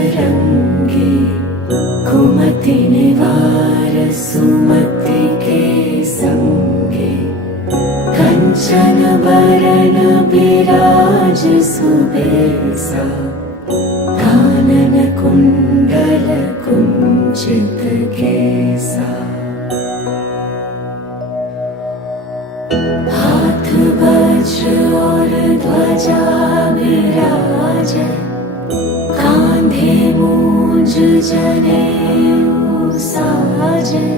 तरंगे कुमति निवार सुमति के संगे कंचन बरन बिराज सुबेसा कानन कुंडल कुंचित केसा हाथ वज्र और ध्वजा विराजे कांधे मूंज जनेऊ साजे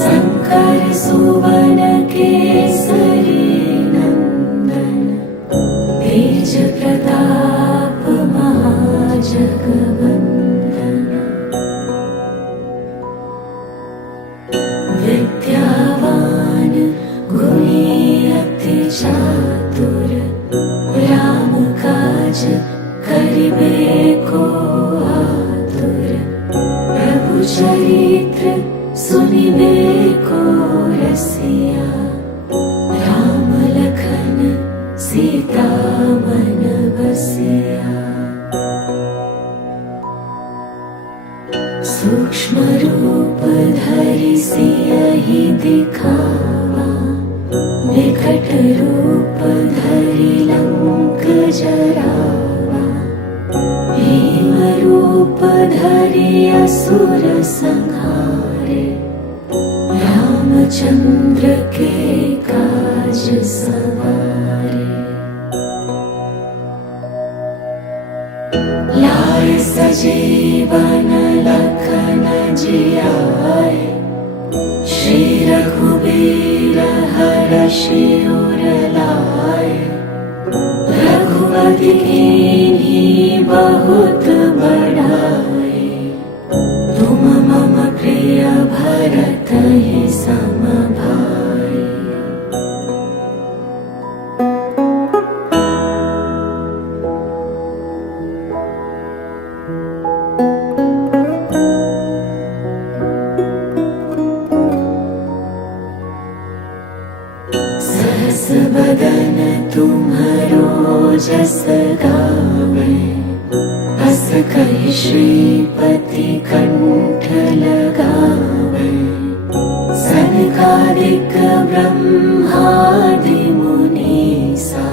शंकर सुवन केसरी नंदन तेज प्रताप महाजगवंदन विद्यावान गुणी अति चातुर राम काज करिबे को आतुर प्रभु चरित्र सुनिबे को रसिया राम लखन सीता मन बसिया सूक्ष्म रूप धरि सियहि दिखावा विकट रूप धरि लंक जरावा भीम रूप धरि असुर संहारे रामचंद्र के काज सवारे लाए सजीवन लखन जियाए श्री रघुबीर हरषि उर लाए रघुपति कीन्ही बहुत बड़ाए तुम मम प्रिय भरत ही सम भाई। सहस बदन तुम्हरो जस गावे अस कहि श्रीपति कंठ लगावे सनकादिक ब्रह्मादि मुनीसा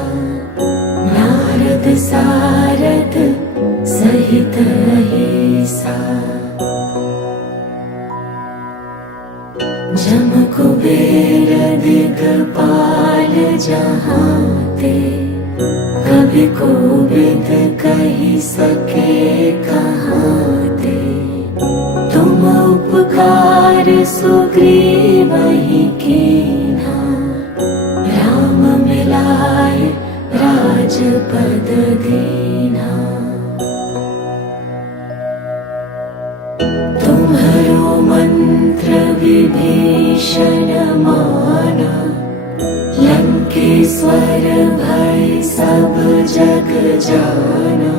नारद सारद सहित अहिसा जम कुबेर दिगपाल जहाते कभी कोविद कही सके कहाते तुम उपकार सुग्रीवहि कीन्हा राम मिलाए राजपद दीन्हा तुम्हरो मंत्र विभीषण माना लंकेश्वर भय सब जग जाना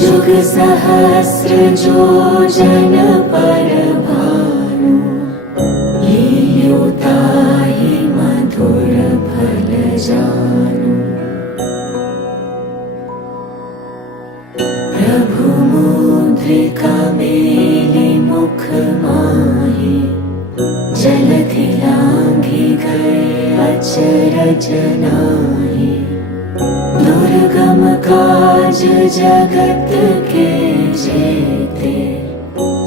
जुग सहस्र जो जन पर भानु लील्यो ताहि मधुर फल जानु प्रभु मुद्रिका मेलि मुख माहि जलधि लांघि गए अचरज नाहि दुर्गम काज जगत के जेते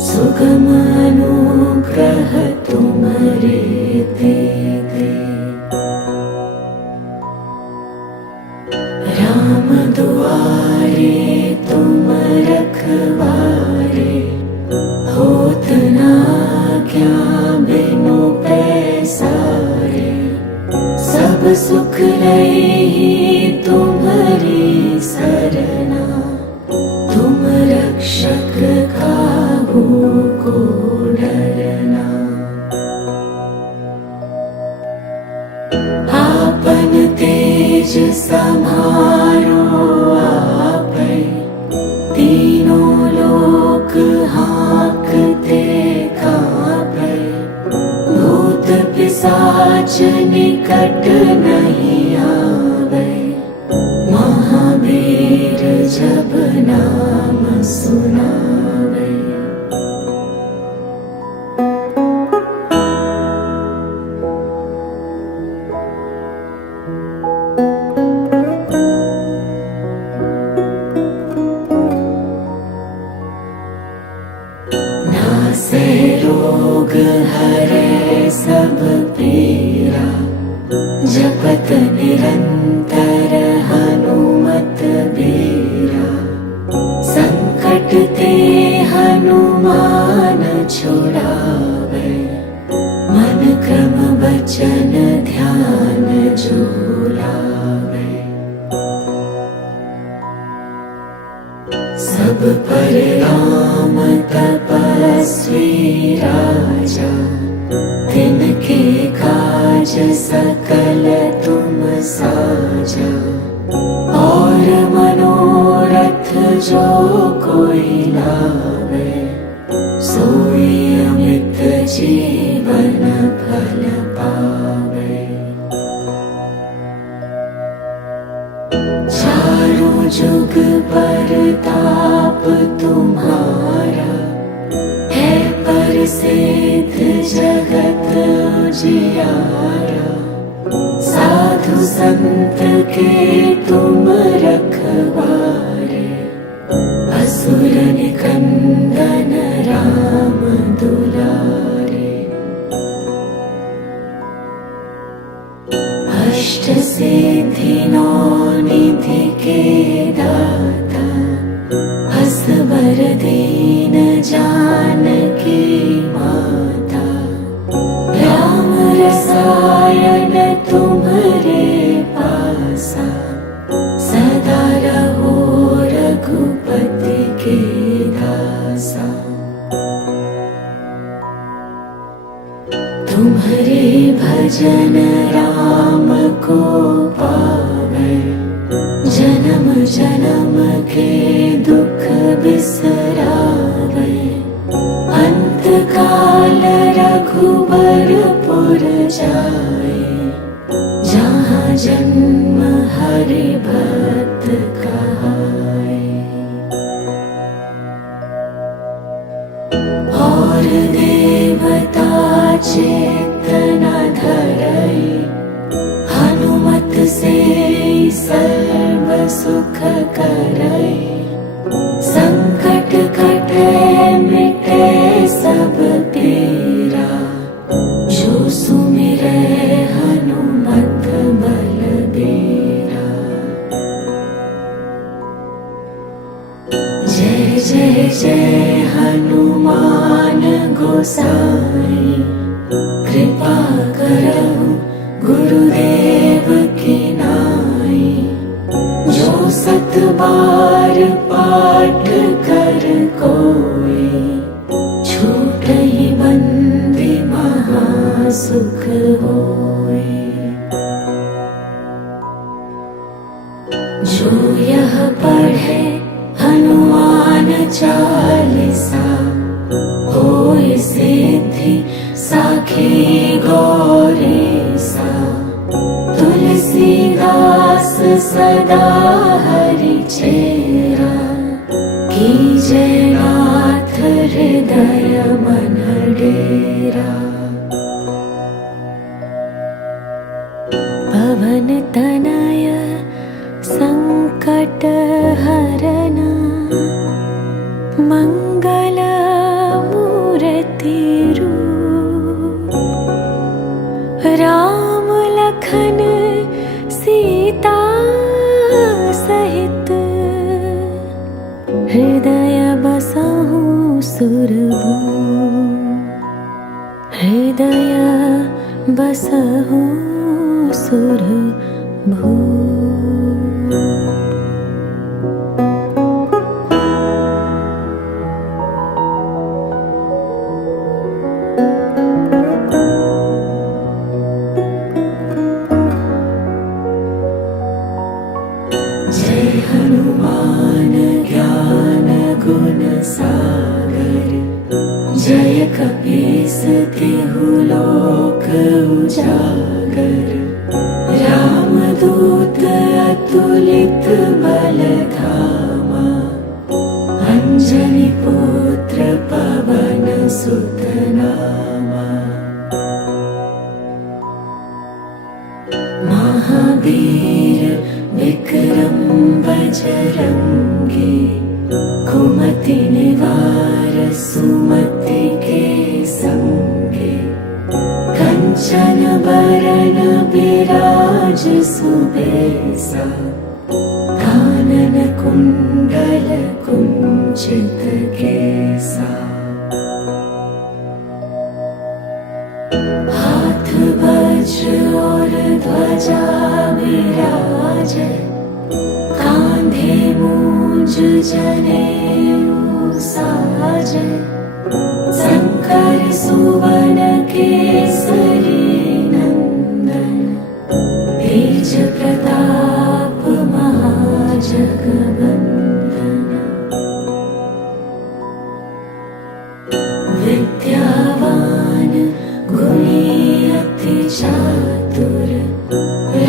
सुगम अनुग्रह तुम्हारे तेते राम दुआरे तुम रखवारे होत ना क्या बिनु पैसारे सब सुख लई तुम्हारी सरना तुम रक्षक काहू को डरना आपन तेज समारो आपै तीनों लोक हाँकते कांपै भूत पिशाच निकट नहीं आवे महावीर जब नाम सुन रोग हरे सब पीरा, जपत निरंतर हनुमत बीरा। संकट ते हनुमान छुड़ावे, मन क्रम वचन ध्यान जो लावे। सब पर राम तपस्वी राजा, तिनके काज सकल तुम साजा। और मनोरथ जो कोई लावे, सोई अमित जीवन फल पावे। चारों जुग परताप तुम्हारा, है प्रसिद्ध जगत उजियारा। साधु संत के तुम रखवारे, असुर निकंदन राम दुलारे। अष्ट सिद्धि नौ निधि के दाता, असबर दीन जानकी माता। राम रसायन तुम्हारे पासा, सदा रहो रघुपति के दासा। तुम्हारे भजन राम को पावे, जन्म जन्म के दुख बिसरावे। अंत काल रघुबरपुर जाए, जहाँ जन्म हरि भक्त कहाए। और देवता चित्त न धरई, हनुमत से सर्व सुख करई। संकट कटे मिटे सब पीरा, जो सुमिरै हनुमत बलबीरा। जय जय जय हनुमान गोसाई, कृपा करहु गुरुदेव की नाई। जो सत बार पाठ कर कोई, छूटहि बंदी महा सुख होई। जो यह पढ़े हनुमान चालीसा, होय सिद्धि साखी गौरीसा। तुलसीदास सदा हरि चेरा, कीजय नाथ हृदय मन डेरा। पवन तनय संकट हरना, मंगल मूर्ति रूप। राम लखन सीता सहित, हृदय बसहु सुरभूप। हृदय बसहु सुरभूप। जय हनुमान ज्ञान गुण सागर, जय कपीस तिहु लोक उजागर। रामदूत अतुलित बल धामा, अंजनी पुत्र पवन सुत नामा। महावीर विक्रम बजरंगी, कुमति निवार सुमति के सा। कुंडल कुंचित केसा, हाथ वज्र और ध्वजा विराजे, कांधे मूंज जनेऊ साजे, शंकर सुवन केसरी नंदन, तेज प्रताप महाजगवंदन। विद्यावान गुणी अति चातुर,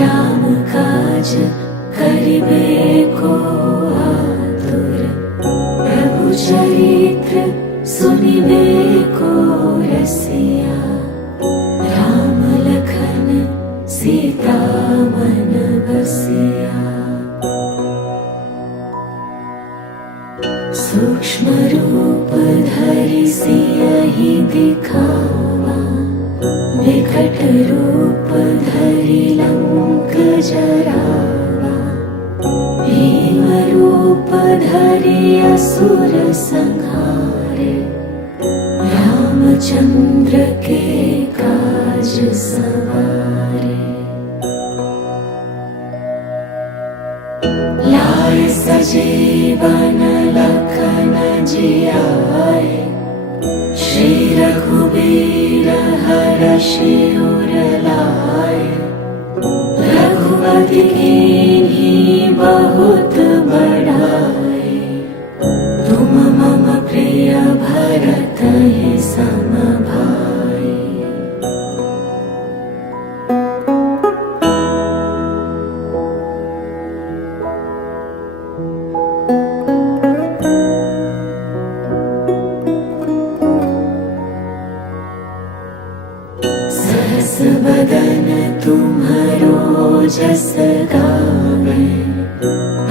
राम काज करिबे को आतुर, प्रभु चरित्र सुनिबे को रसिया, राम लखन सीता मन बसिया। सूक्ष्म रूप धरि सियहि दिखावा, विकट रूप धरि लंक जरावा, भीम रूप धरि असुर संहारे, रामचंद्र के काज सवारे। लाए सजीवन लखन जियाए, श्री रघुबीर हरषि उर लाए, रघुपति कीन्ही बहुत बड़ाई, तुम मम प्रिय भरत ही सम भाई। सहस बदन तुम्हरो जस गावे,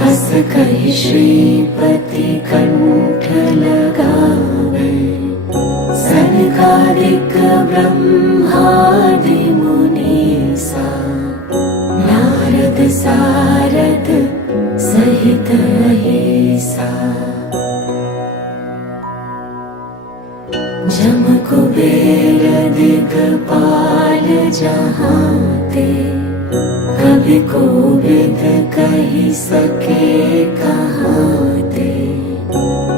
अस कहि श्रीपति कंठ लगावे, सनकादिक ब्रह्मादि मुनीसा, नारद सारद सहित अहिसा। जम कुबेर दिगपाल जहांते, कभी कोविद कहि सके कहाते,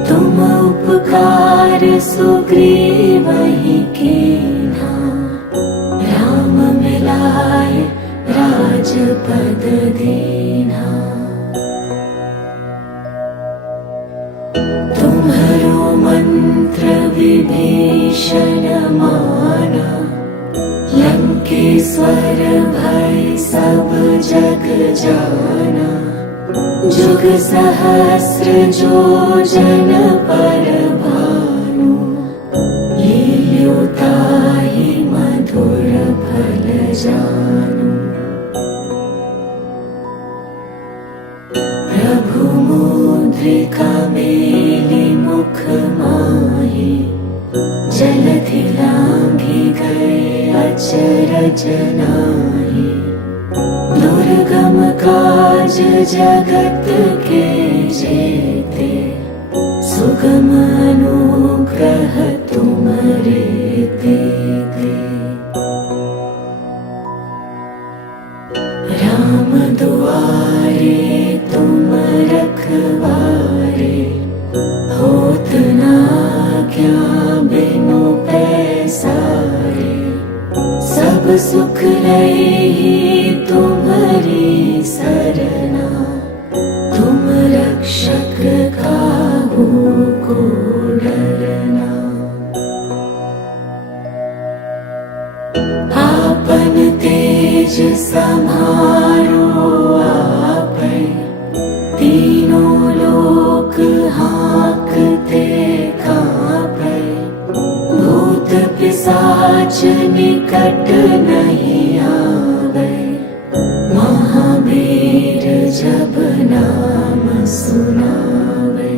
तुम उपकार सुग्रीवहि कीन्हा, राम मिलाए राजपद दीन्हा। तुम्हरो मंत्र विभीषण माना, लंकेश्वर भय सब जग जाना, जुग सहस्र जो जन पर भानु, लील्यो ताहि मधुर फल जानु। प्रभु मुद्रिका मेलि मुख माहि, जलधि लांघि गए अचरज नाहि, दुर्गम काज जगत के जेते, सुगम अनुग्रह तुम्हरे तेते। राम दुआरे तुम रखवारे, होत न आज्ञा बिनु पैसारे, सब सुख लई तुम्हरी सरना, तुम रक्षक काहू को डरना। आपन तेज समारो आपै, तीनों लोक हाँकते कांपै, भूत पिशाच निकट नहीं आवे, महावीर जब नाम सुनावे।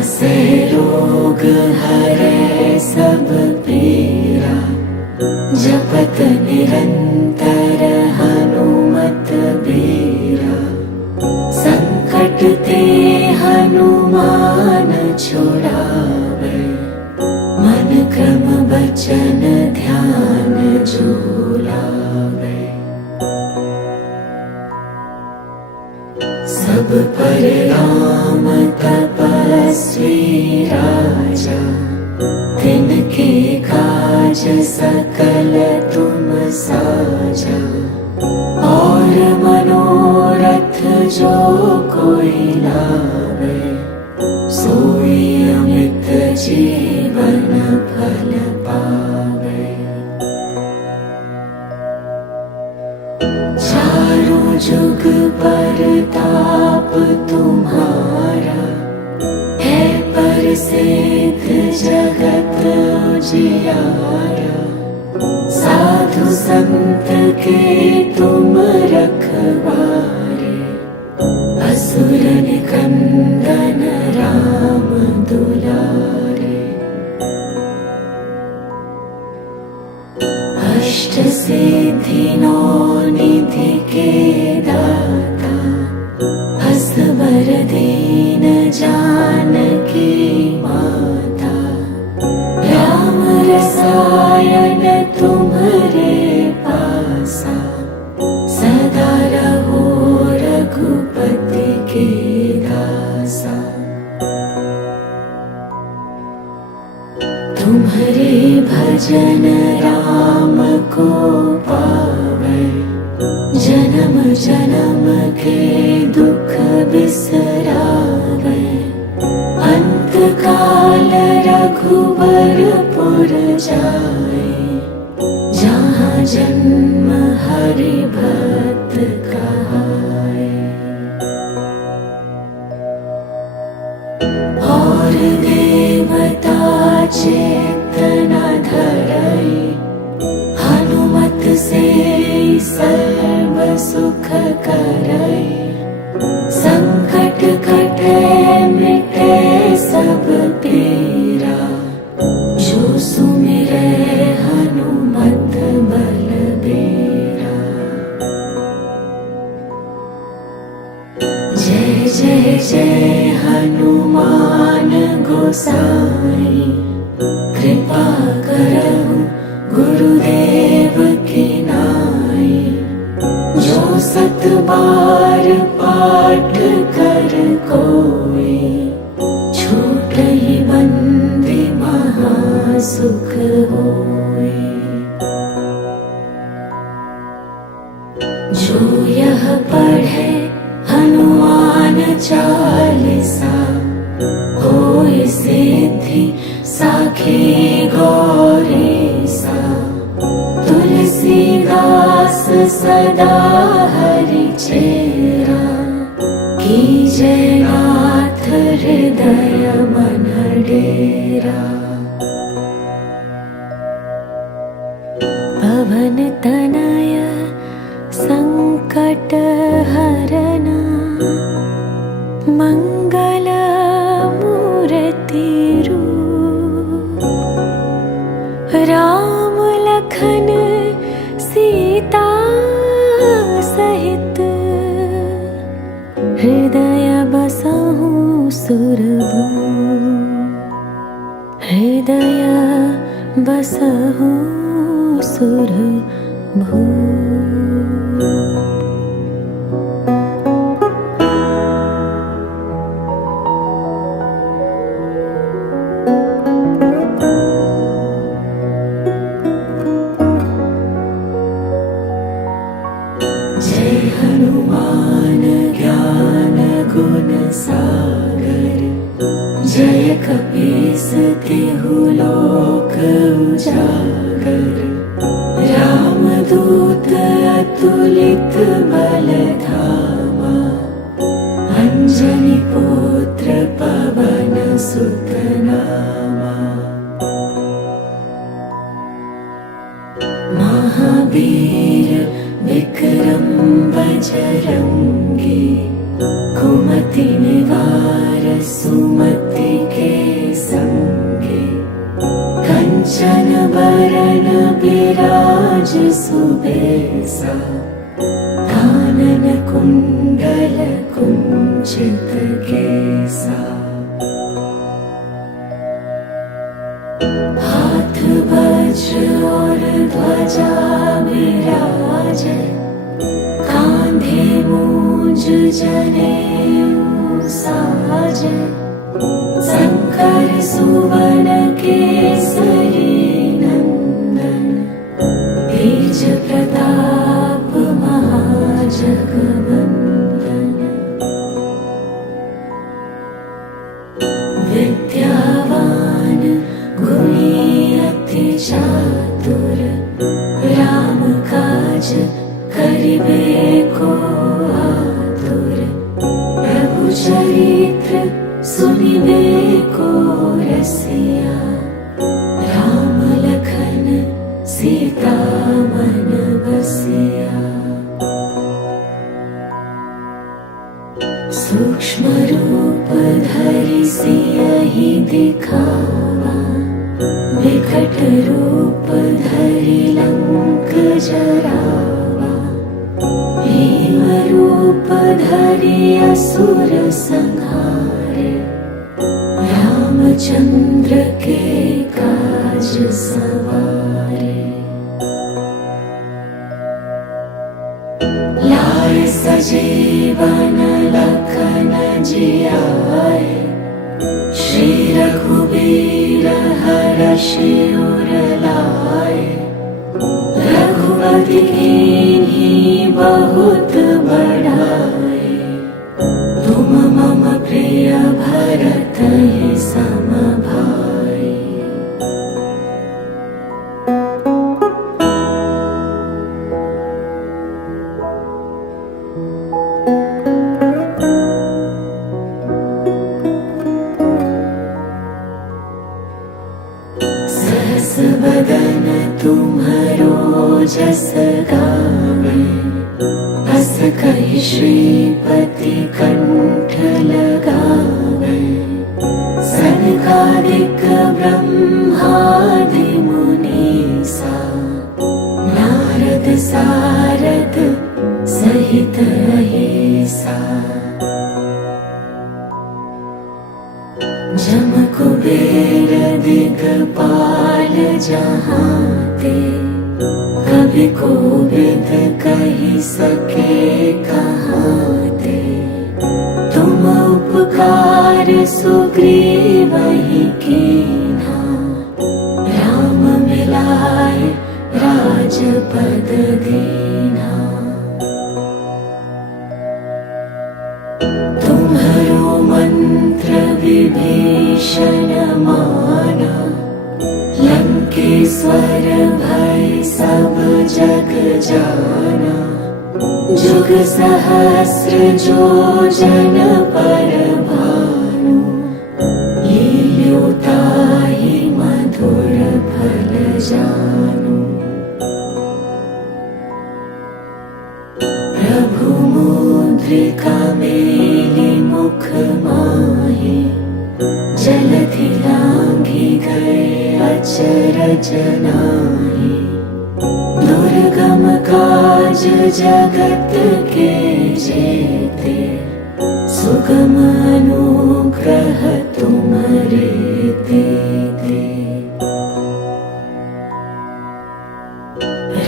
नासै रोग हरै सब पीरा, जपत निरंतर हनुमत बीरा। संकट ते हनुमान छुड़ावे, मन क्रम बचन ध्यान जो लावे। सब पर राम तपस्वी राजा, तिनके काज सकल तुम साजा। और मनोरथ जो कोई लावे, सोई अमित जीवन फल पावे। चारों जुग परताप तुम्हारा, है प्रसिद्ध जगत उजियारा। साधु संत के तुम रखवारे, असुर निकंदन राम दुलारे। अष्ट सिद्धि नौ निधि के दाता, असबर दीन जानकी माता। राम रसायन तुम्हारे पासा, सदा रहो रघुपति के दासा। तुम्हारे भजन राम को पावे, जन्म जन्म के दुख बिसरावे। अंत काल रघुबरपुर जाए, जहाँ जन्म हरि भक्त कहाए। और देवता चित्त न धरई, हनुमत से सर्व सुख करई। संकट कटे मिटे सब पीरा, जो सुमिरै हनुमत बलबीरा। जय जय जय हनुमान गोसाई, कृपा करहु गुरुदेव की नाई। जो सत बार पाठ कर कोई, छूटहि बंदी महा सुख होई। जो यह पढ़े हनुमान चालीसा, होय सिद्धि साखी गौरीसा। तुलसीदास सदा हरि चेरा, कीजय नाथ हृदय मन डेरा। पवन तनय संकट हरना, मंगल मूर्ति रूप। राम लखन सीता सहित, हृदय बसहु सुरभूप। हृदय बसहु सुरभूप। जय हनुमान ज्ञान गुण सागर, जय कपीस तिहु लोक उजागर। राम दूत अतुलित बल धामा, अंजनी पुत्र पवन सुत नामा। महावीर विक्रम बजरंगी, कुमति निवार सुमति के सुबेसा कानन कुंडल कुंचित केसा हाथ वज्र और ध्वजा विराजे कांधे मूंज जनेऊ साजे शंकर सुवन केसरी नंदन तेज प्रताप महाजगवंदन विद्यावान गुणी अति चातुर राम काज करिबे को आतुर प्रभु चरित्र सुनिबे को रसिया राम लखन सीता मन बसिया सूक्ष्म रूप धरि सियहि दिखावा विकट रूप धरि लंक जरावा भीम रूप धरि असुर संहारे रामचंद्र के काज सवारे लाए सजीवन लखन जियाए श्री रघुबीर हरषि उर लाए रघुपति कीन्ही बहुत बड़ाए तुम मम प्रिय भरत ही सम भाई सहस बदन तुम्हरो जस गावे बस कहि श्रीपति कंठ लगावे सनकादिक ब्रह्मादि मुनीसा नारद सारद सहित अहिसा जम कुबेर दिगपाल जहांते कभी कोविद कही सके कहाते तुम उपकार सुग्रीव ही कीन्हा राम मिलाए राजपद दीन्हा तुम्हरो मंत्र विभीषण माना लंकेश्वर भय सब जग जाना जुग सहस्र जो जन पर भानु लील्योताहि मधुर फल जानु प्रभु मुद्रिका मेलि मुख माहि जलधि लांघि गए अचरज नाहि दुर्गम काज जगत के जेते सुगम अनुग्रह तुम्हारे तेते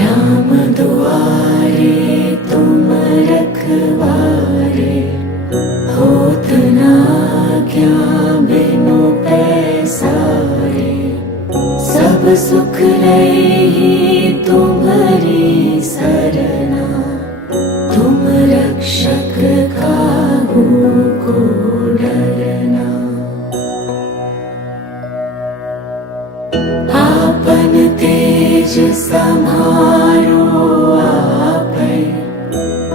राम दुआरे तुम रखवारे होत न आज्ञा बिनु पैसारे सब सुख लई तुम्हारी सरना तुम रक्षक काहू को डरना आपन तेज समारो आपै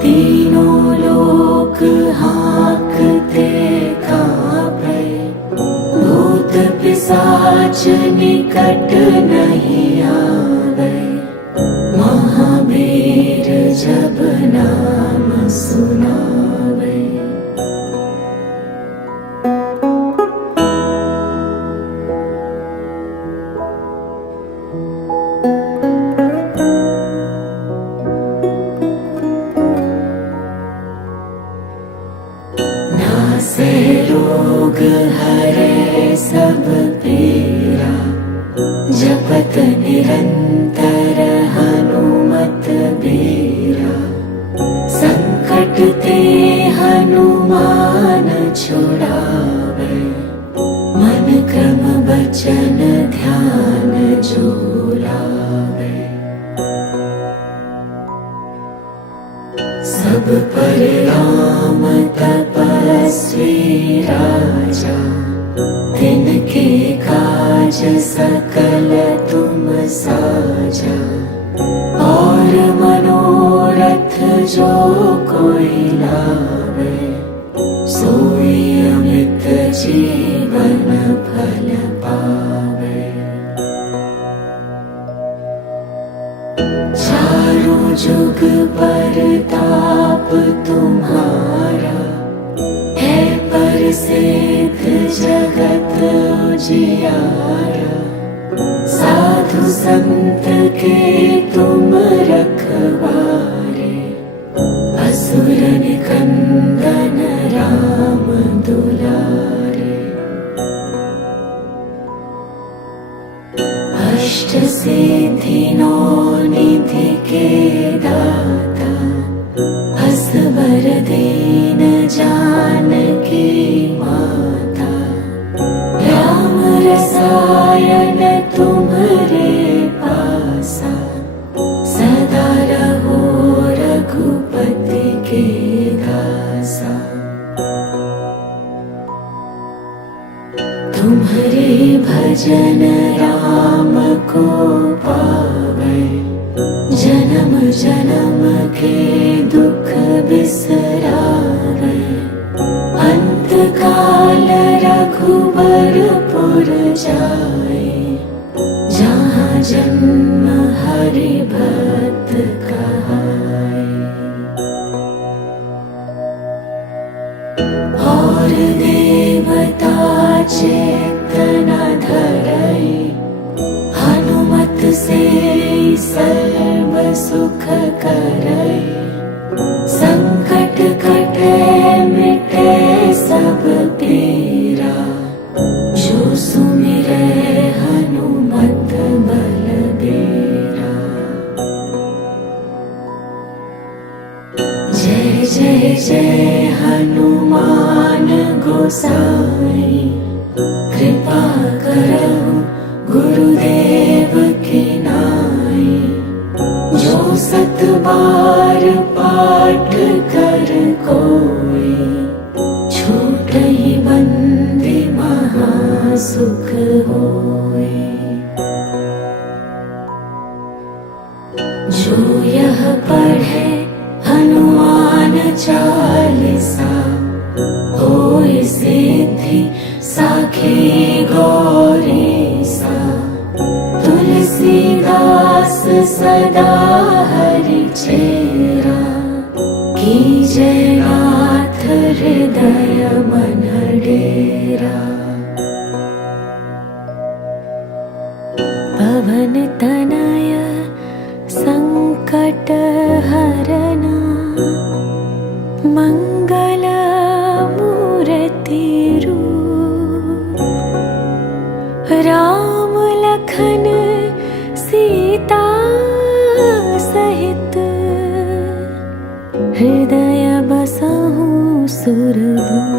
तीनों लोक हाँकते कांपै भूत पिशाच निकट नहीं आवे महावीर जब नाम सुनावे निरंतर हनुमत बीरा, संकट ते हनुमान छुड़ावे, मन क्रम बचन ध्यान जो लावे। सब पर राम तपस्वी राजा, तिनके काज सकल तुम साजा। और मनोरथ जो कोई लावे, सोई अमित जीवन फल पावे। चारों जुग परताप तुम्हारा, है प्रसिद्ध जगत उजियारा। साधु संत के तुम रखवारे, असुर निकंदन राम दुलारे। अष्ट सिद्धि नौ निधि के दाता, असबर दीन जानकी माता। राम रसायन तुम्हारे पासा, सदा रहो रघुपति के दासा। तुम्हारे भजन राम को पावे, जन्म जन्म के दुख बिसरावे। अंत काल रघुबरपुर जाए, जहाँ जन्म हरि भक्त कहाए। और देवता चित्त न धरई, हनुमत से सर्व सुख करई। संकट कटे मिटे सब पीरा, जो सुमिरै हनुमत बलबीरा। जय जय जय हनुमान गोसाई, कृपा करहु गुरुदेव की नाई। जो सत बार पाठ कर कोई, छूटहि बंदी महा सुख होई। जो यह पढ़े हनुमान चालीसा, होय सिद्धि साखी गौरीसा। तुलसीदास सदा हरि चेरा, कीजय नाथ हृदय मन डेरा। पवन तनय संकट हरना, मंगल मूर्ति रूप। राम लखन सीता सहित, हृदय बसहु सुरभूप।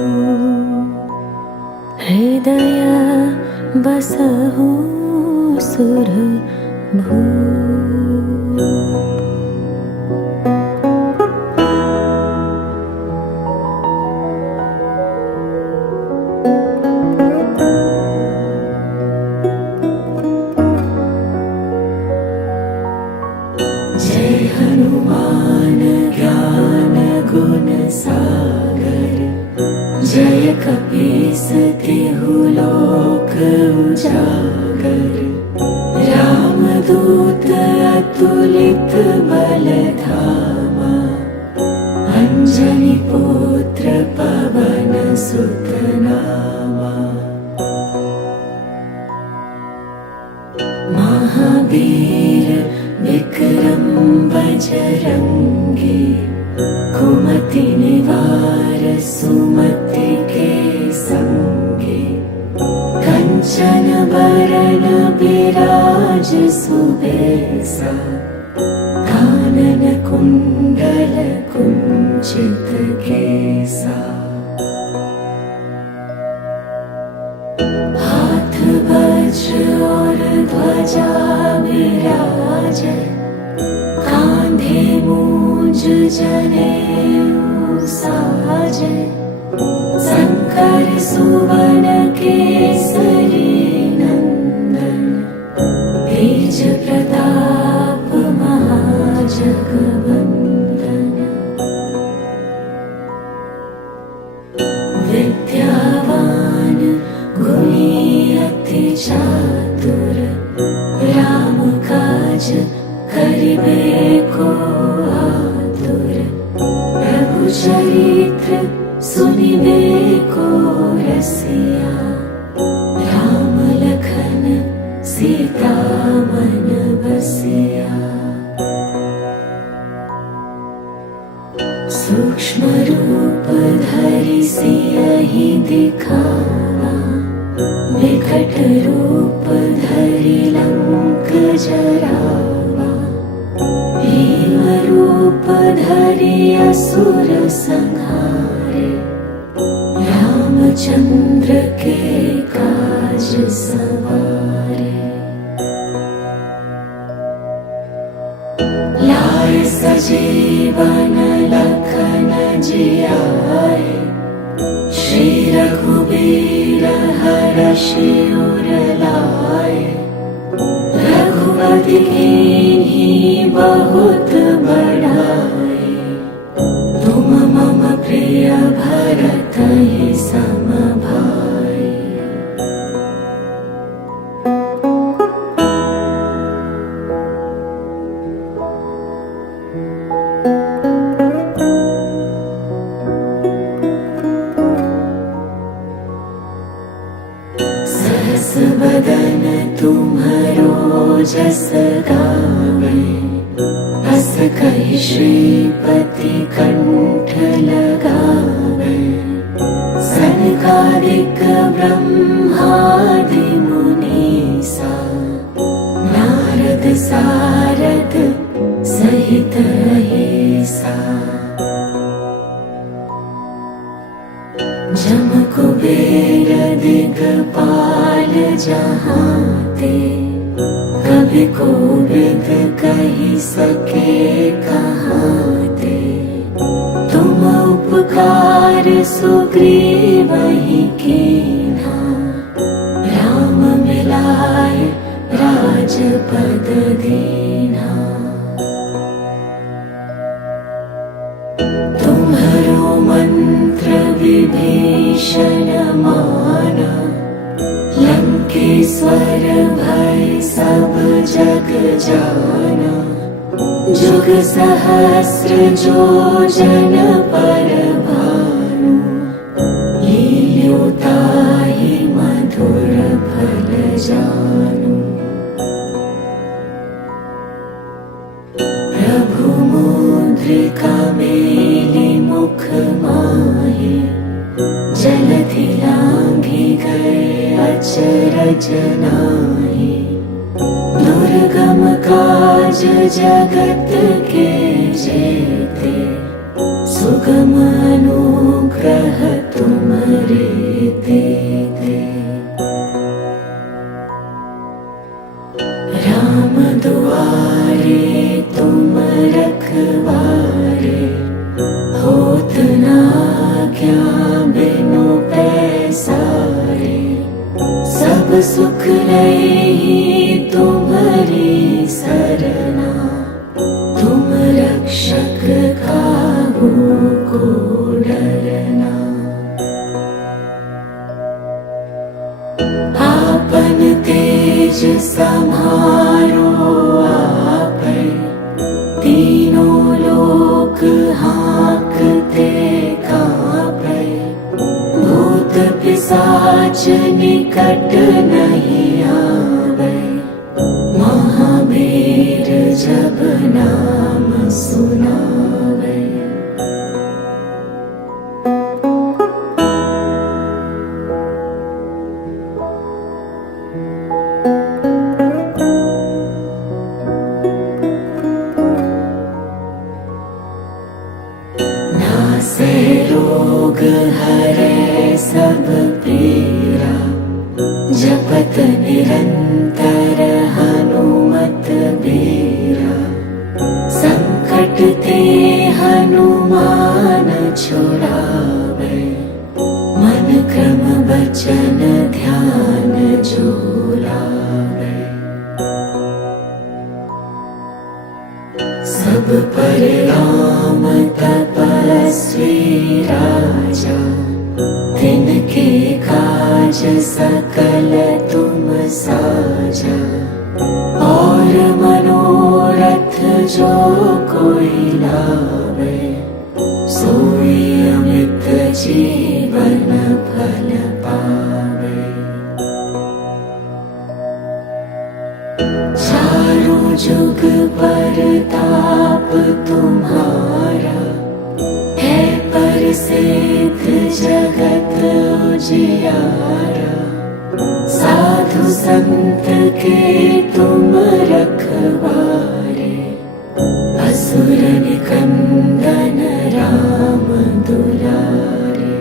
हृदय बसहु सुरभूप। जय हनुमान ज्ञान गुण सागर, जय कपीस तिहु लोक उजागर। राम दूत अतुलित बल धामा, अंजनी पुत्र पवन सुत नामा। महावीर विक्रम बजरंगी, कुमति निवार सुमति के संगी। कंचन बरन बिराज सुबेसा कानन कुंडल कुंचित केसा हाथ वज्र और ध्वजा विराजे कांधे मूंज जनेऊ साजे शंकर सुवन केसरी नंदन तेज प्रताप महाजगवंदन विद्यावान गुणी अति चातुर राम काज करिबे को आतुर प्रभु चरित्र सुनिबे को रसिया राम लखन सीता मन बसिया सूक्ष्म रूप धरि सियहि दिखावा विकट रूप धरि लंक जरावा भीम रूप धरि असुर संहारे रामचंद्र के काज सवारे लाए सजीवन लखन जियाए श्री रघुबीर हरषि उर लाए रघुपति कीन्ही बहुत बड़ाई तुम मम प्रिय भरत ही सम भाई सहस बदन तुम्हरो जस गावे बस कहि श्रीपति कंठ लगावे सनकादिक ब्रह्मादि मुनीसा नारद सारद सहित अहिसा जम कुबेर दिगपाल जहाते कभी कोविद कही सके कहाते तुम उपकार सुग्रीव ही कीन्हा राम मिलाए राजपद दीन्हा तुम्हरो मंत्र विभीषण माना लंकेश्वर भय सब जग जाना जुग सहस्र जो जन पर भानु लील्यो ताहि मधुर फल जानु प्रभु मुद्रिका मेलि मुख माहि जलधि लांघि गए अचरज नाहि दुर्गम काज जगत के जेते सुगम अनुग्रह तुम्हारे तेते राम दुआरे तुम रखवारे होत ना क्या बिनु पैसारे सब सुख लई तुम्हारी सरना तुम रक्षक काहू को डरना आपन तेज समारो आपै तीनों लोक हाँकते कांपै भूत पिशाच निकट नहीं आवे महावीर जब नाम सुनावे निरंतर हनुमत बीरा, संकट ते हनुमान छुड़ावे, मन क्रम वचन ध्यान जो लावे। सब पर राम तपस्वी राजा, तिनके काज सकल तुम साजा। और मनोरथ जो कोई लावे, सोई अमित जीवन फल पावे। चारों जुग परताप तुम्हारा, है प्रसिद्ध जगत उजियारा। साधु संत के तुम रखवारे, असुर निकंदन राम दुलारे।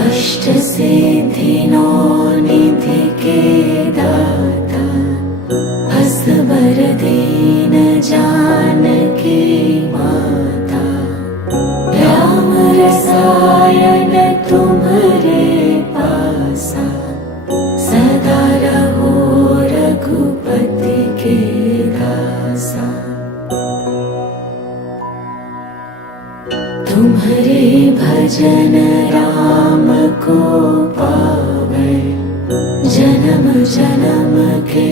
अष्ट सिद्धि नौ निधि के दाता, असबर दीन जानकी माता। राम रसायन तुम्हारे पासा, सदा रहो रघुपति के दासा। तुम्हारे भजन राम को पावे, जन्म जन्म के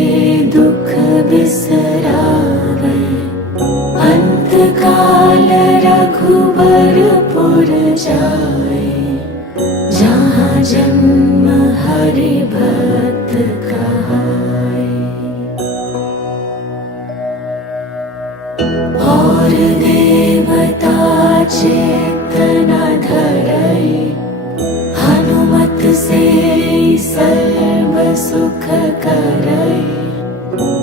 दुख बिसरावे। अंत काल रघुबरपुर जाए, जहाँ जन्म हरि भक्त कहाए। और देवता चित्त न धरई, हनुमत से सर्व सुख करई।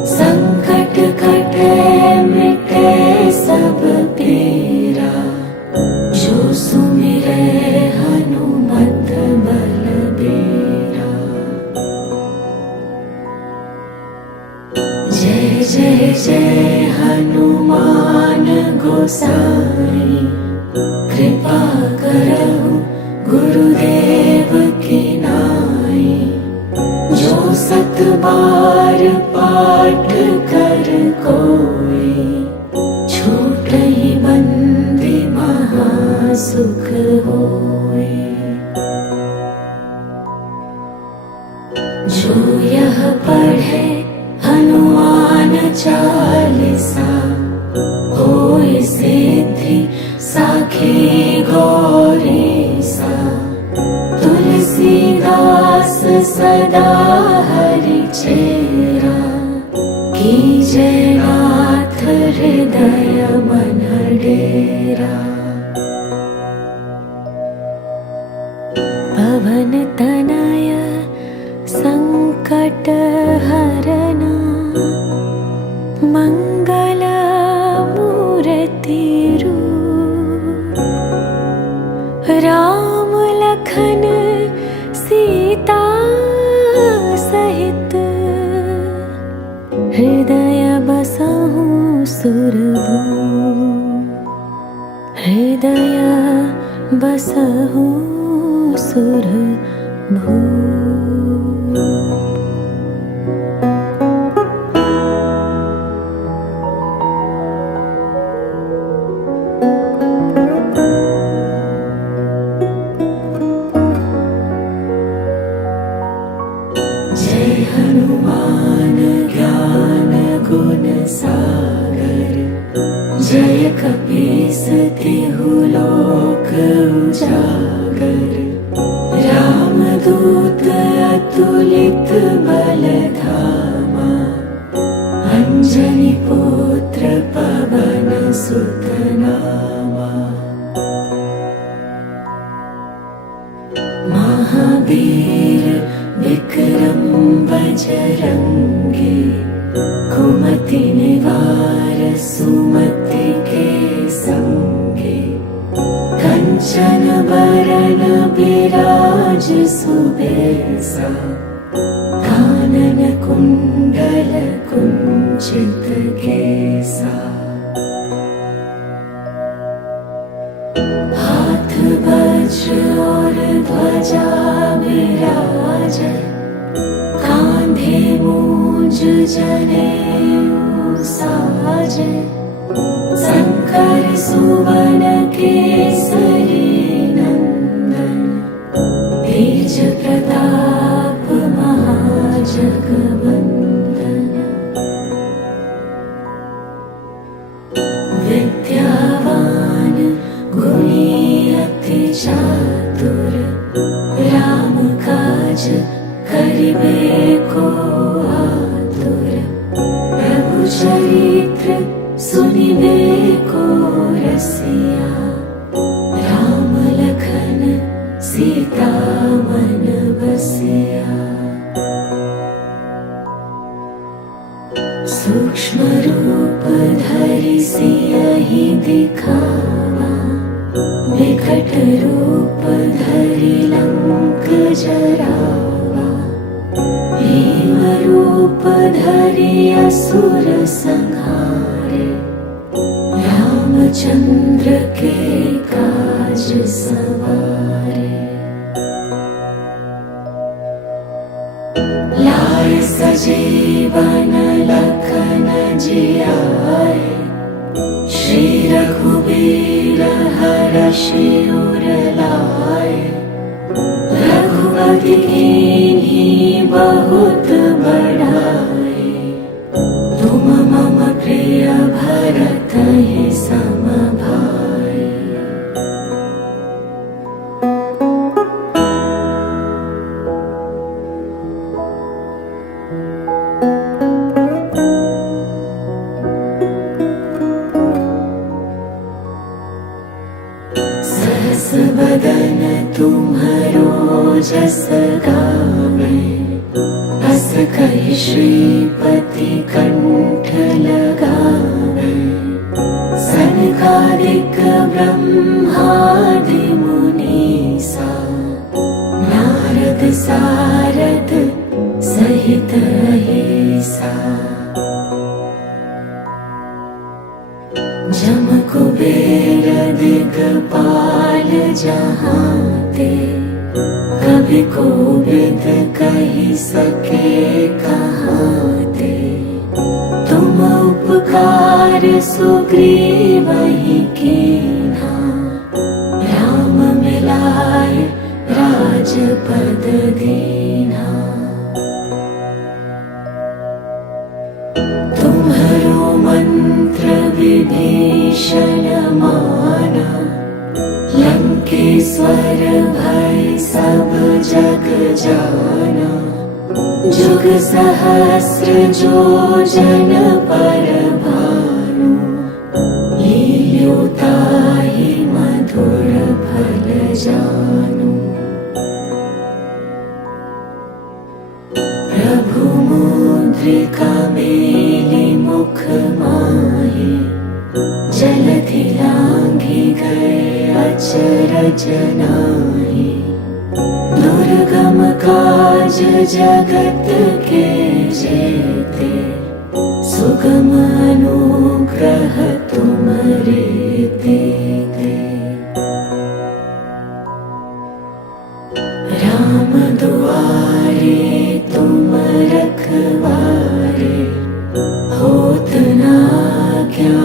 संकट कटे मिटे सब पीरा, जो सुमिरे हनुमत बलबीरा। जय जय जय हनुमान गोसाई, कृपा करहु गुरुदेव की नाई। जो सत बार पाठ कर कोई, छूटहि बंदी महा सुख होई। जो यह पढ़े हनुमान चालीसा, होय सिद्धि साखी गौरीसा। तुलसीदास सदा हरि चेरा, कीजय नाथ हृदय मन डेरा। पवन तनय संकट हरना, मंगल मूर्ति रूप। राम लखन सीता सहित, हृदय बसहु सुरभूप। हृदय बसहु सुरभूप। जय हनुमान ज्ञान गुण सागर, जय कपीस तिहु लोक उजागर। राम दूत अतुलित बल धामा, अंजनी पुत्र पवन सुत नामा। महावीर विक्रम बजरंगी, कुमति निवार सुमति के संगी। कंचन बरन बिराज आज सुबेसा कानन कुंडल कुंचित केसा हाथ वज्र और ध्वजा विराजे कांधे मूंज जनेऊ साजे शंकर सुवन केसरी नंदन तेज प्रताप महाजगवंदन विद्यावान गुणी अति चातुर राम काज करिबे को आतुर प्रभु चरित्र सुनिबे को रसिया राम लखन सीता मन बसिया सूक्ष्म रूप धरि सियहि दिखावा विकट रूप धरि लंक जरावा भीम रूप धरि असुर संहारे रामचंद्र के काज सवारे लाए सजीवन लखन जियाए श्री रघुबीर हरषि उर लाए रघुपति कीन्ही बहुत बड़ाई तुम मम प्रिय भरत ही सम भाई सहस बदन तुम्हरो जस गावे बस कहि श्रीपति कंठ लगावे सनकादिक ब्रह्मादि मुनीसा नारद सारद सहित अहिसा जम कुबेर दिगपाल जहांते कभी कोविद कही सके कहाते तुम उपकार सुग्रीव ही कीन्हा राम मिलाए राजपद दीन्हा तुम्हरो मंत्र विभीषण माना लंकेश्वर भय सब जग जाना जुग सहस्र जो जन पर भानु लील्यो ताहि मधुर फल जानु प्रभु मुद्रिका मेलि मुख माहि जलधि लांघि गए अचरज नाहि दुर्गम काज जगत के जेते सुगम अनुग्रह तुम्हारे तेते राम दुआरे तुम रखवारे होत ना क्या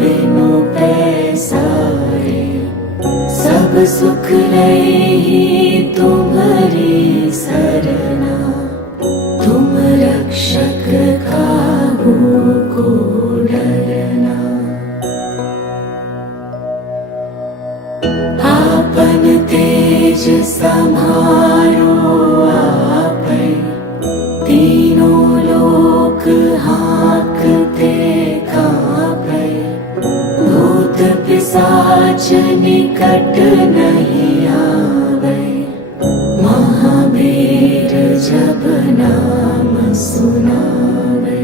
बिनु पैसारे सब सुख लई तुम्हारी सरना तुम रक्षक काहू को डरना आपन तेज समारो आपै तीनों लोक हाँकते कांपै भूत पिशाच निकट नहीं आवे महावीर जब नाम सुनावे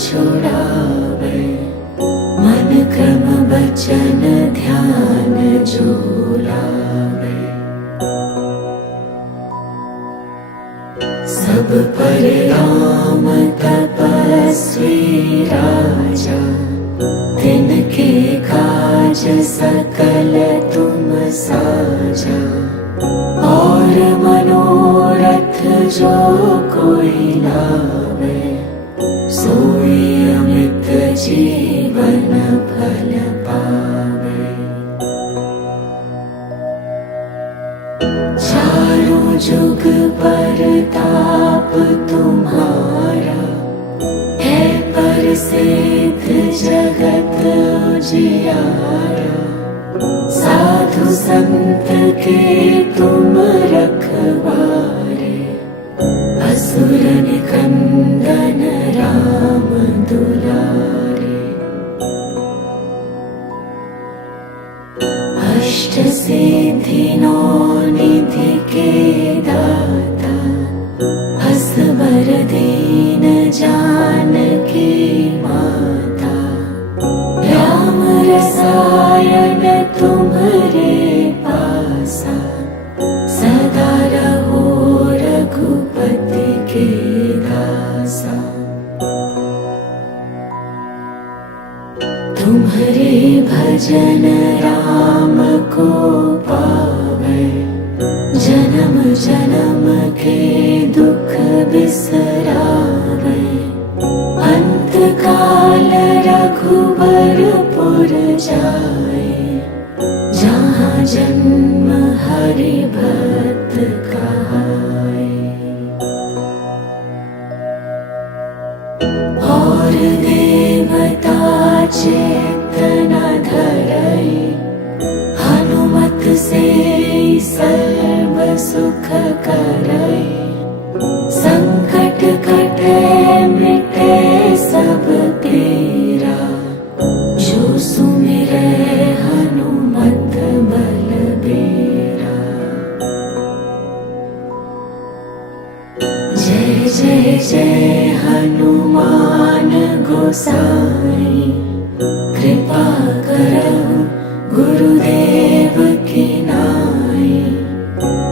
छुड़ावे, मन क्रम वचन ध्यान जो लावे। सब पर राम तपस्वी राजा, तिनके काज सकल तुम साजा। और मनोरथ जो कोई लावे, सोई अमित जीवन फल पावे। चारों जुग परताप तुम्हारा, है प्रसिद्ध जगत उजियारा। साधु संत के तुम रखवारे, असुर निकंदन राम दुलारे। अष्ट सिद्धि नौ निधि के दाता, असवर दीन जानकी माता। राम रसायन तुम्हारे पासा, सदा रहो रघुपति के दासा। तुम्हारे भजन राम को पावे, जन्म जन्म के दुख बिसरावे। अंत काल रघुबरपुर जाए, जहाँ जन्म हरि भक्त कहाए। और देवता चित्त न धरई, हनुमत से सर्व सुख करई। संकट कटे मिटे सब पीरा, जो सुमिरै हनुमत बलबीरा। जय जय जय हनुमान गोसाई, कृपा करहु गुरुदेव की नाई।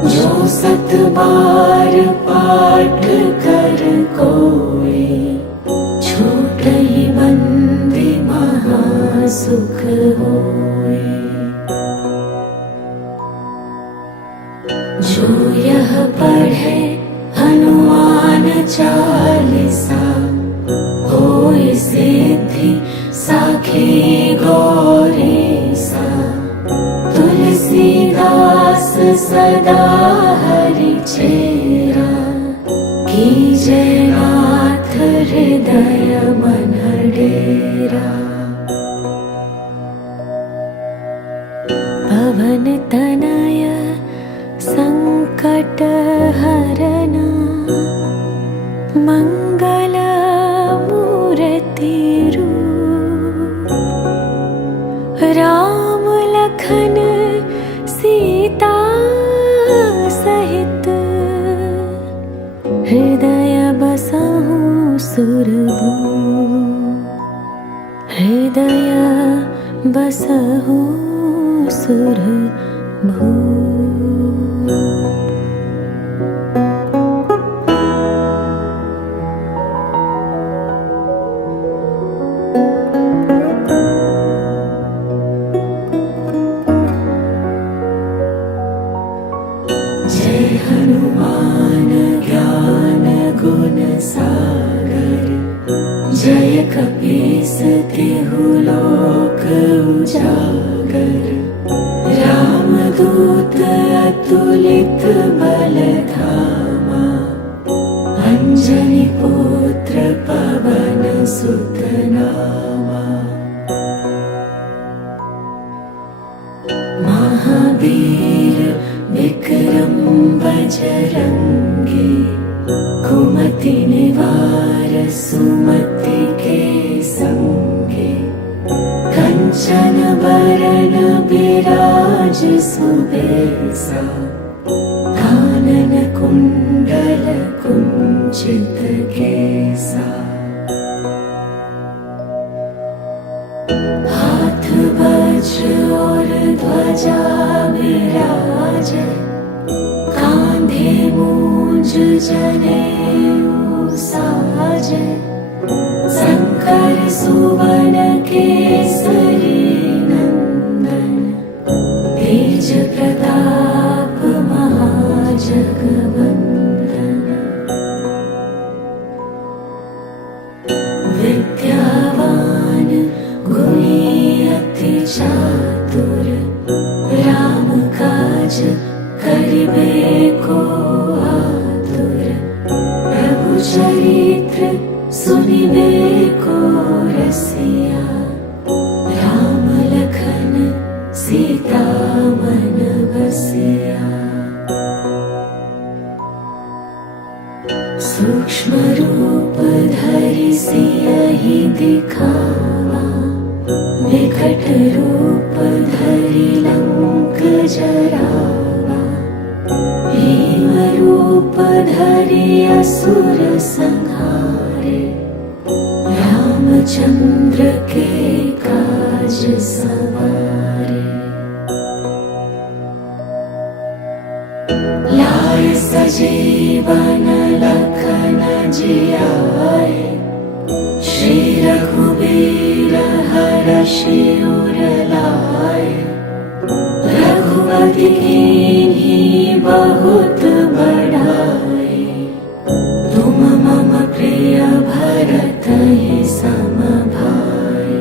जो सत बार पाठ कर कोई, छूटई बंदी महा सुख होई। जो यह पढ़े हनुमान चालीसा, होई सिद्धि साखी गौरीसा। तुलसीदास सदा हरि चेरा, कीजय नाथ हृदय मन डेरा। पवन तनय संकट हरना, मंगल मूर्ति रूप। राम लखन सीता सहित, हृदय बसहु सुरभूप। हृदय बसहु सुरभूप। जय हनुमान ज्ञान गुण सागर, जय कपीस तिहु लोक उजागर। रामदूत अतुलित बल धामा, अंजनी पुत्र पवन सुत नामा। महावीर विक्रम बजरंगी, कुमति निवार सुमति के संगे। कंचन बरन बिराज सुबेसा, कानन कुंडल कुंचित केसा। और ध्वजा विराजे, कांधे मूंज जनेऊ साजे। शंकर सुवन केसरी नंदन, तेज प्रताप महाजगवंदन। विद्यावान गुणी अति चातुर, राम काज करिबे को आतुर। प्रभु चरित्र सुनिबे को रसिया, राम लखन सीता मन बसिया। सूक्ष्म रूप धरि सियहि दिखावा, विकट रूप धरि लंक जरावा। भीम रूप धरि असुर संहारे, रामचंद्र के काज सवारे। लाए सजीवन लखन जियाए, श्री रघुबीर हरषि उर लाए। रघुपति कीन्ही बहुत बड़ाई, तुम मम प्रिय भरत ही सम भाई।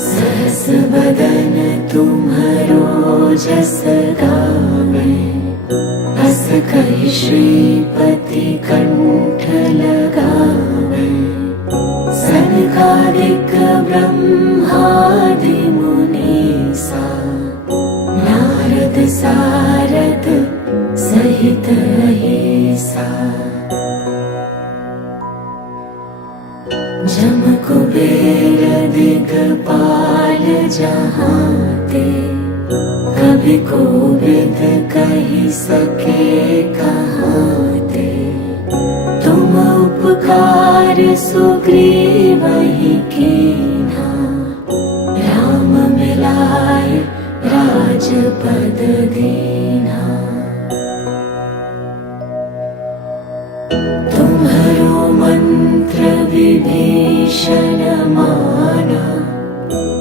सहस बदन तुम्हरो जस गावे, बस कहि श्रीपति कंठ लगावे। सनकादिक ब्रह्मादि मुनीसा, नारद सारद सहित अहिसा। जम कुबेर दिगपाल जहांते, कभी कोविद कहि सके कहाते। तुम उपकार सुग्रीवहि कीन्हा, राम मिलाए राजपद दीन्हा। तुम्हरो मंत्र विभीषण माना,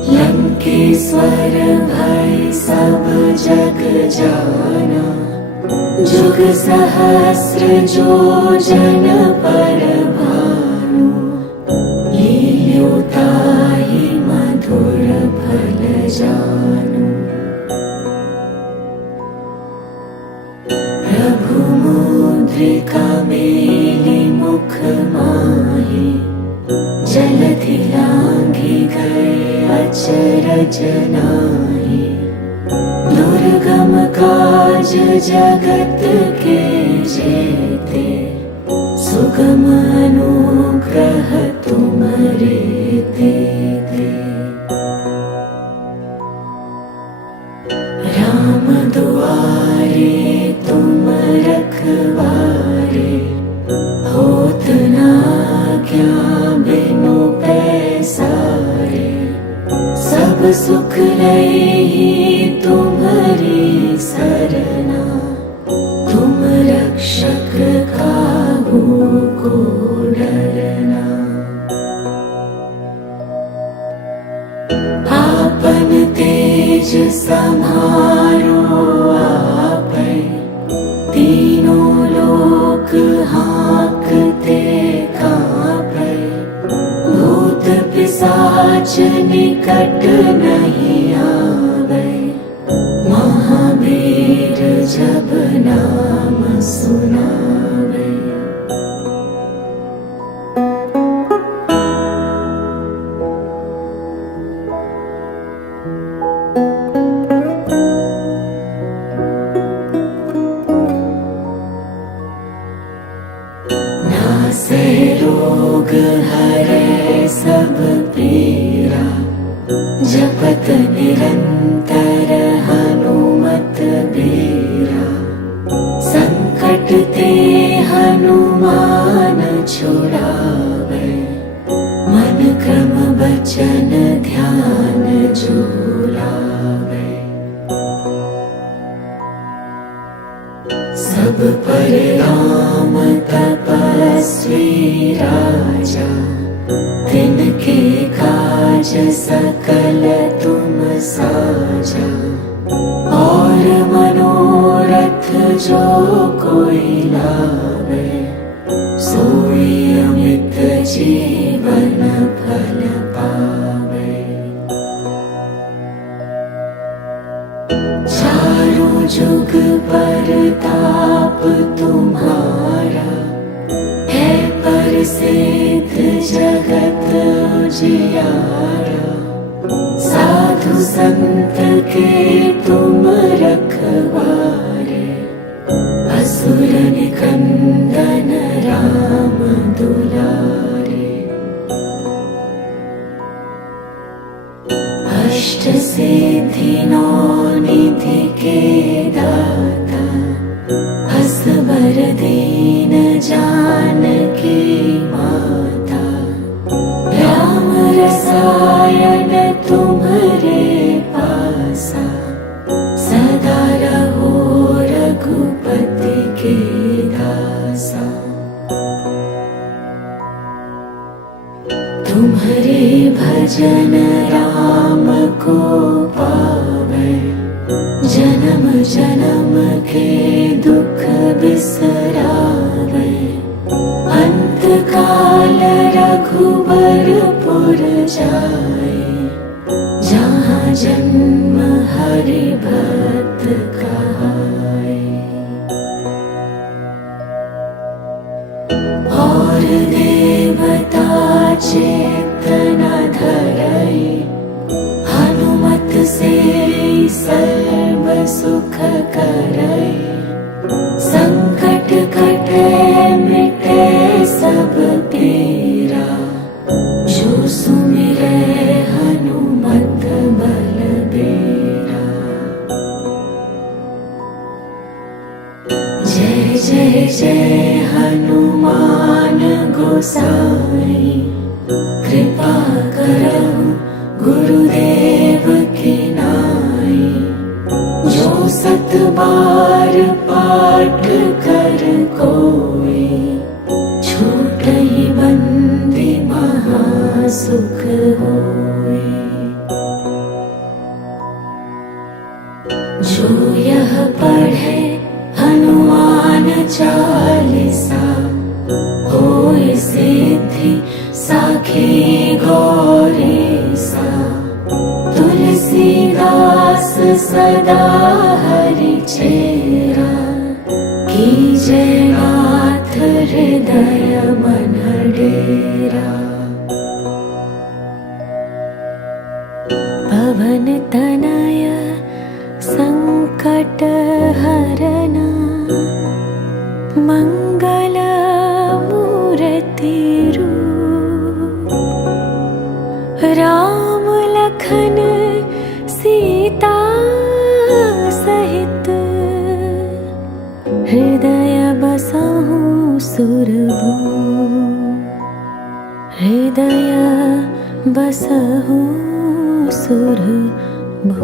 लंकेश्वर भय सब जग जाना। जुग सहस्र जो जन पर भानु, लील्यो ताहि मधुर फल जानु। प्रभु मुद्रिका मेलि मुख माहि, जलधि लांघि गए अचरज नाहि। दुर्गम काज जगत के जेते, सुगम अनुग्रह तुम्हरे तेते। राम दुआरे तुम रखवारे, होत न आज्ञा बिनु पैसारे। सब सुख लई तुम्हरी सरना, तुम रक्षक काहू को डरना। आपन तेज सम्हारो आपै, तीनों लोक हाँकते कांपै। भूत पिशाच निकट नहीं आवे, महावीर जब नाम सुनावे। नासे रोग हरे सब पीरा, जपत निरंतर हनुमत बीरा, संकट ते हनुमान छुड़ावे, मन क्रम बचन ध्यान झूलावे। सब पर राम तपस्वी राजा, तिनके काज सकल तुम साजा। और मनोरथ जो कोई लावे, सोई अमित जीवन फल पावे। चारों जुग परताप तुम्हारा, है प्रसिद्ध जगत उजियारा। साधु संत के तुम रखवारे, असुर निकंदन राम दुलारे। अष्ट सिद्धि नौ निधि के दाता, असबर दीन जानकी माता। राम रसायन तुम्हारे पासा, सदा रहो रघुपति के दासा। तुम्हारे भजन राम को पावे, जन्म जन्म के दुख बिसरावे। अंत काल रघुबरपुर जाए, जहाँ जन्म हरि भक्त कहाए। और देवता चित्त न धरई, हनुमत से सर्व सुख करई। संकट कटे मिटे सब पीरा, जो सुमिरै हनुमत बलबीरा। जय जय जय हनुमान गोसाई, कृपा करहु गुरुदेव की नाई। जो सत बार पाठ कर कोई, छूटहि बंदी महासुख होई। जो यह पढ़े हनुमान चालीसा, होय सिद्धि साखी गौरीसा। तुलसीदास सदा हरि चेरा, कीजय नाथ हृदय मन डेरा। पवन तनय संकट हरना, मंगल मूर्ति रूप। राम लखन सीता सहित, हृदय बसहु सुरभूप। हृदय बसहु सुरभूप।